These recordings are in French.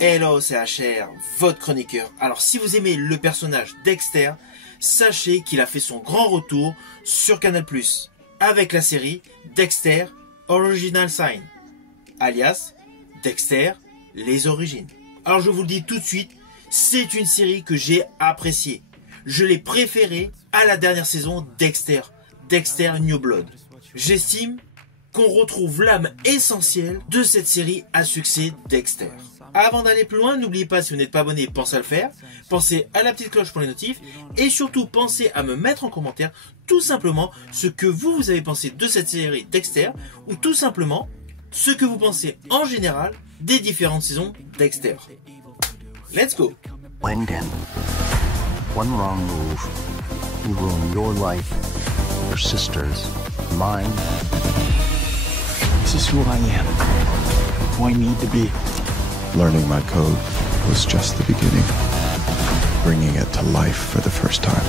Hello, c'est HR, votre chroniqueur. Alors si vous aimez le personnage Dexter, sachez qu'il a fait son grand retour sur Canal+, avec la série Dexter Original Sin, alias Dexter, les origines. Alors je vous le dis tout de suite, c'est une série que j'ai appréciée. Je l'ai préférée à la dernière saison Dexter New Blood. J'estime qu'on retrouve l'âme essentielle de cette série à succès Dexter. Avant d'aller plus loin, n'oubliez pas, si vous n'êtes pas abonné, pensez à le faire. Pensez à la petite cloche pour les notifs. Et surtout, pensez à me mettre en commentaire tout simplement ce que vous avez pensé de cette série Dexter. Ou tout simplement ce que vous pensez en général des différentes saisons Dexter. Let's go! Blend in. One wrong move will ruin your life, your sister's, mine. This is who I am, who I need to be. Learning my code was just the beginning. Bringing it to life for the first time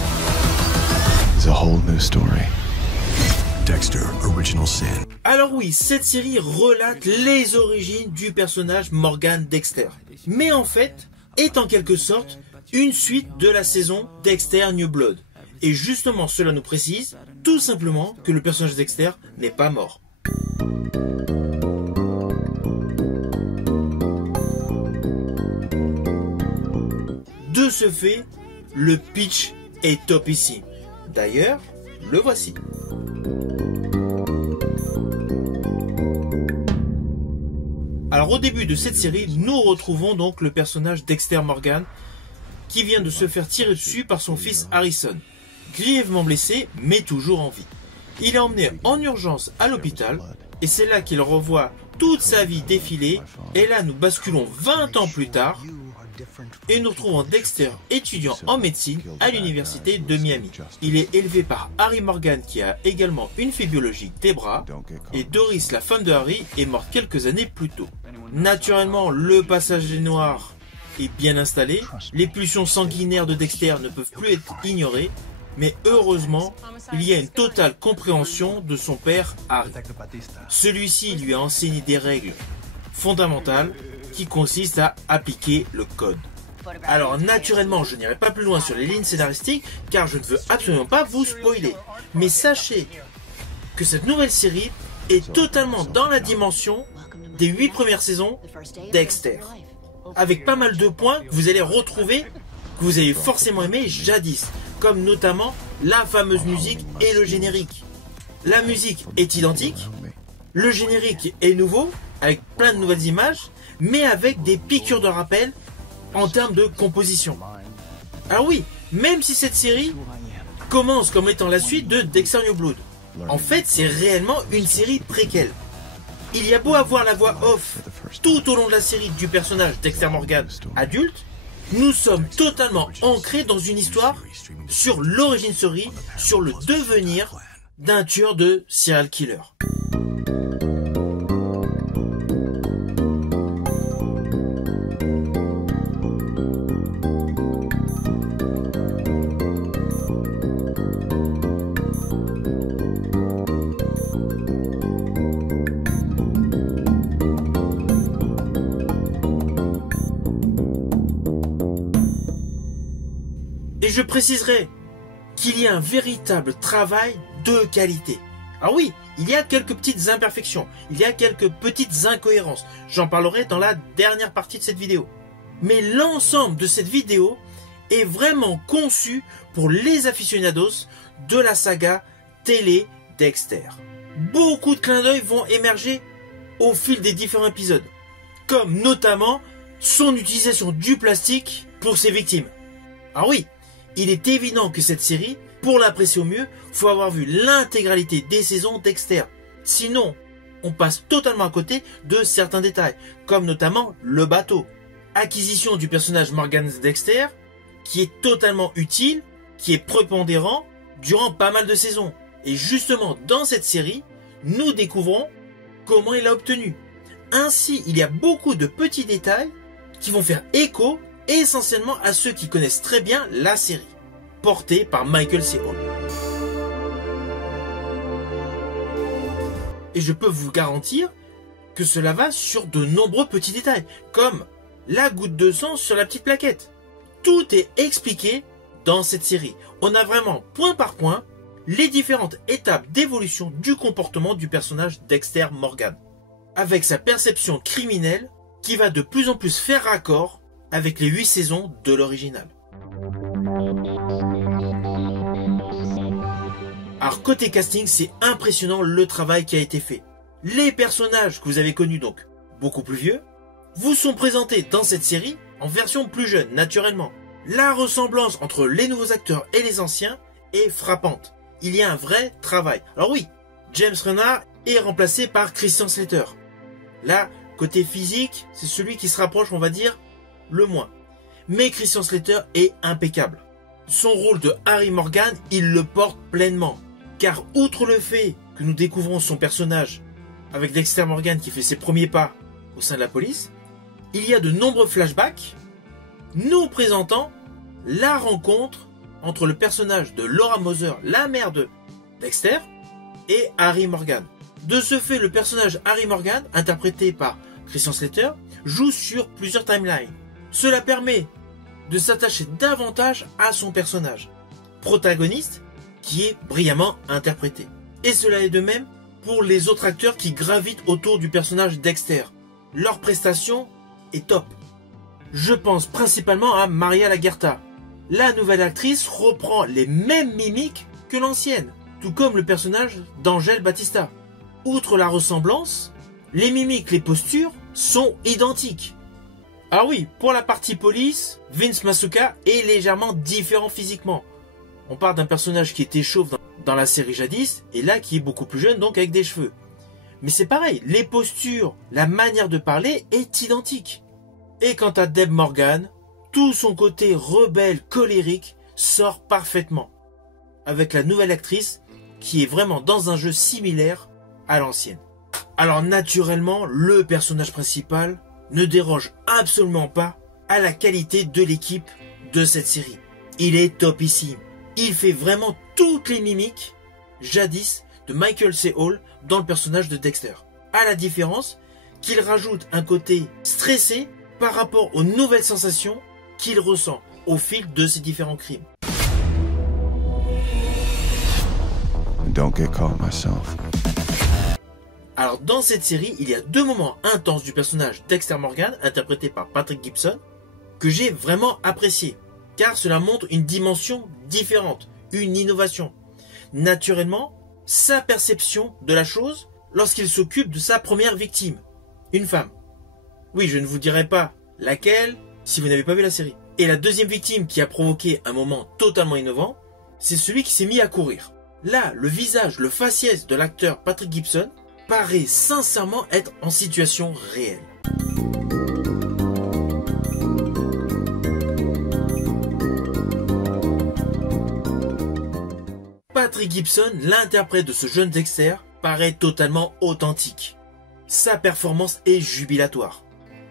is a whole new story. Dexter Original Sin. Alors oui, cette série relate les origines du personnage Morgan Dexter. Mais en fait, est en quelque sorte une suite de la saison Dexter New Blood. Et justement, cela nous précise tout simplement que le personnage Dexter n'est pas mort. De ce fait, le pitch est topissime. D'ailleurs, le voici. Alors au début de cette série, nous retrouvons donc le personnage Dexter Morgan qui vient de se faire tirer dessus par son fils Harrison, grièvement blessé mais toujours en vie. Il est emmené en urgence à l'hôpital et c'est là qu'il revoit toute sa vie défiler et là nous basculons 20 ans plus tard et nous retrouvons Dexter étudiant en médecine à l'université de Miami. Il est élevé par Harry Morgan qui a également une fille biologique, Debra, et Doris, la femme de Harry, est morte quelques années plus tôt. Naturellement, le passage des Noirs est bien installé, les pulsions sanguinaires de Dexter ne peuvent plus être ignorées, mais heureusement, il y a une totale compréhension de son père Harry. Celui-ci lui a enseigné des règles fondamentales qui consiste à appliquer le code. Alors naturellement, je n'irai pas plus loin sur les lignes scénaristiques car je ne veux absolument pas vous spoiler. Mais sachez que cette nouvelle série est totalement dans la dimension des 8 premières saisons Dexter. Avec pas mal de points que vous allez retrouver, que vous avez forcément aimé jadis, comme notamment la fameuse musique et le générique. La musique est identique, le générique est nouveau, avec plein de nouvelles images, mais avec des piqûres de rappel en termes de composition. Alors oui, même si cette série commence comme étant la suite de Dexter New Blood, en fait c'est réellement une série préquelle. Il y a beau avoir la voix off tout au long de la série du personnage Dexter Morgan adulte, nous sommes totalement ancrés dans une histoire sur l'origine story, sur le devenir d'un tueur de serial killer. Et je préciserai qu'il y a un véritable travail de qualité. Ah oui, il y a quelques petites imperfections, il y a quelques petites incohérences. J'en parlerai dans la dernière partie de cette vidéo. Mais l'ensemble de cette vidéo est vraiment conçu pour les aficionados de la saga télé Dexter. Beaucoup de clins d'œil vont émerger au fil des différents épisodes, comme notamment son utilisation du plastique pour ses victimes. Ah oui, il est évident que cette série, pour l'apprécier au mieux, faut avoir vu l'intégralité des saisons Dexter. Sinon, on passe totalement à côté de certains détails, comme notamment le bateau. Acquisition du personnage Morgan Dexter, qui est totalement utile, qui est prépondérant durant pas mal de saisons. Et justement, dans cette série, nous découvrons comment il l'a obtenu. Ainsi, il y a beaucoup de petits détails qui vont faire écho essentiellement à ceux qui connaissent très bien la série, portée par Michael C. Hall. Et je peux vous garantir que cela va sur de nombreux petits détails, comme la goutte de sang sur la petite plaquette. Tout est expliqué dans cette série. On a vraiment, point par point, les différentes étapes d'évolution du comportement du personnage Dexter Morgan, avec sa perception criminelle qui va de plus en plus faire raccord avec les 8 saisons de l'original. Alors côté casting, c'est impressionnant le travail qui a été fait. Les personnages que vous avez connus donc beaucoup plus vieux, vous sont présentés dans cette série en version plus jeune, naturellement. La ressemblance entre les nouveaux acteurs et les anciens est frappante. Il y a un vrai travail. Alors oui, James Renard est remplacé par Christian Slater. Là, côté physique, c'est celui qui se rapproche, on va dire, le moins. Mais Christian Slater est impeccable. Son rôle de Harry Morgan, il le porte pleinement. Car outre le fait que nous découvrons son personnage avec Dexter Morgan qui fait ses premiers pas au sein de la police, il y a de nombreux flashbacks nous présentant la rencontre entre le personnage de Laura Moser, la mère de Dexter, et Harry Morgan. De ce fait, le personnage Harry Morgan, interprété par Christian Slater, joue sur plusieurs timelines. Cela permet de s'attacher davantage à son personnage protagoniste, qui est brillamment interprété. Et cela est de même pour les autres acteurs qui gravitent autour du personnage Dexter. Leur prestation est top. Je pense principalement à Maria Lagerta. La nouvelle actrice reprend les mêmes mimiques que l'ancienne, tout comme le personnage d'Angel Batista. Outre la ressemblance, les mimiques, les postures sont identiques. Alors oui, pour la partie police, Vince Masuka est légèrement différent physiquement. On parle d'un personnage qui était chauve dans la série jadis, et là qui est beaucoup plus jeune, donc avec des cheveux. Mais c'est pareil, les postures, la manière de parler est identique. Et quant à Deb Morgan, tout son côté rebelle, colérique sort parfaitement. Avec la nouvelle actrice qui est vraiment dans un jeu similaire à l'ancienne. Alors naturellement, le personnage principal ne déroge absolument pas à la qualité de l'équipe de cette série. Il est topissime. Il fait vraiment toutes les mimiques jadis de Michael C. Hall dans le personnage de Dexter. À la différence qu'il rajoute un côté stressé par rapport aux nouvelles sensations qu'il ressent au fil de ses différents crimes. Don't get caught myself. Alors dans cette série, il y a 2 moments intenses du personnage Dexter Morgan, interprété par Patrick Gibson, que j'ai vraiment apprécié, car cela montre une dimension différente, une innovation. Naturellement, sa perception de la chose lorsqu'il s'occupe de sa première victime, une femme. Oui, je ne vous dirai pas laquelle si vous n'avez pas vu la série. Et la deuxième victime qui a provoqué un moment totalement innovant, c'est celui qui s'est mis à courir. Là, le visage, le faciès de l'acteur Patrick Gibson paraît sincèrement être en situation réelle. Patrick Gibson, l'interprète de ce jeune Dexter, paraît totalement authentique. Sa performance est jubilatoire.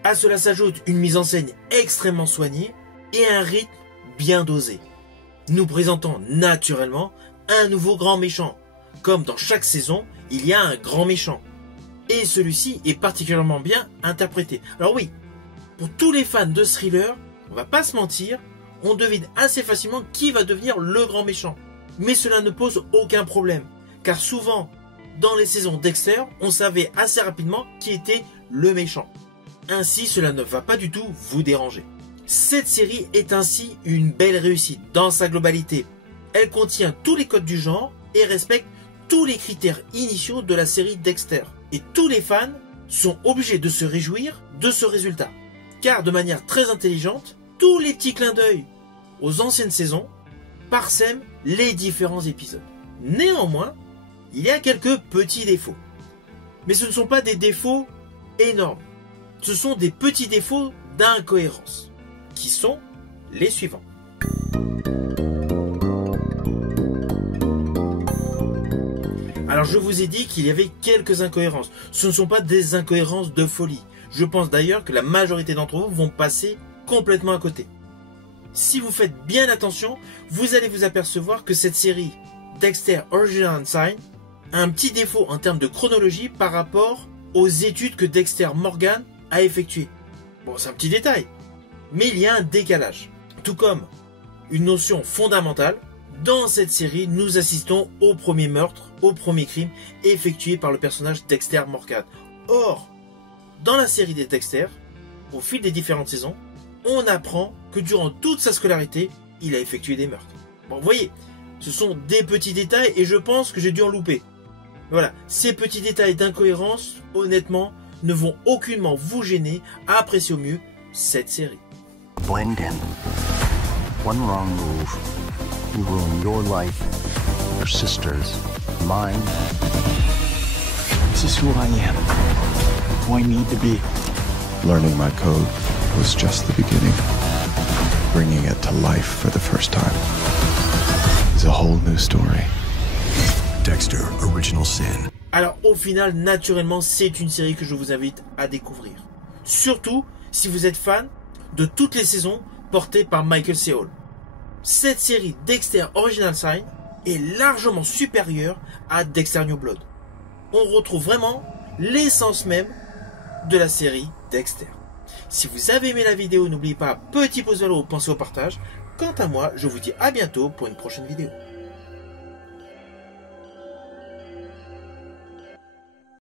À cela s'ajoute une mise en scène extrêmement soignée et un rythme bien dosé, nous présentant naturellement un nouveau grand méchant. Comme dans chaque saison, il y a un grand méchant. Et celui-ci est particulièrement bien interprété. Alors oui, pour tous les fans de thriller, on va pas se mentir, on devine assez facilement qui va devenir le grand méchant. Mais cela ne pose aucun problème, car souvent, dans les saisons Dexter, on savait assez rapidement qui était le méchant. Ainsi, cela ne va pas du tout vous déranger. Cette série est ainsi une belle réussite dans sa globalité. Elle contient tous les codes du genre et respecte tous les critères initiaux de la série Dexter. Et tous les fans sont obligés de se réjouir de ce résultat. Car de manière très intelligente, tous les petits clins d'œil aux anciennes saisons parsèment les différents épisodes. Néanmoins, il y a quelques petits défauts. Mais ce ne sont pas des défauts énormes. Ce sont des petits défauts d'incohérence, qui sont les suivants. Alors je vous ai dit qu'il y avait quelques incohérences. Ce ne sont pas des incohérences de folie. Je pense d'ailleurs que la majorité d'entre vous vont passer complètement à côté. Si vous faites bien attention, vous allez vous apercevoir que cette série Dexter Original Sin un petit défaut en termes de chronologie par rapport aux études que Dexter Morgan a effectuées. Bon, c'est un petit détail, mais il y a un décalage. Tout comme une notion fondamentale, dans cette série, nous assistons au premier meurtre, au premier crime effectué par le personnage Dexter Morgan. Or, dans la série des Dexter, au fil des différentes saisons, on apprend que durant toute sa scolarité, il a effectué des meurtres. Bon, vous voyez, ce sont des petits détails et je pense que j'ai dû en louper. Voilà, ces petits détails d'incohérence, honnêtement, ne vont aucunement vous gêner à apprécier au mieux cette série. Blend in. One wrong move, you ruin your life, your sister's, mine. This is who I am. Who I need to be. Learning my code was just the beginning. Bringing it to life for the first time is a whole new story. Dexter Original Sin. Alors au final, naturellement, c'est une série que je vous invite à découvrir. Surtout si vous êtes fan de toutes les saisons portées par Michael C. Hall. Cette série Dexter Original Sin est largement supérieure à Dexter New Blood. On retrouve vraiment l'essence même de la série Dexter. Si vous avez aimé la vidéo, n'oubliez pas, petit pouce vers le haut, pensez au partage. Quant à moi, je vous dis à bientôt pour une prochaine vidéo.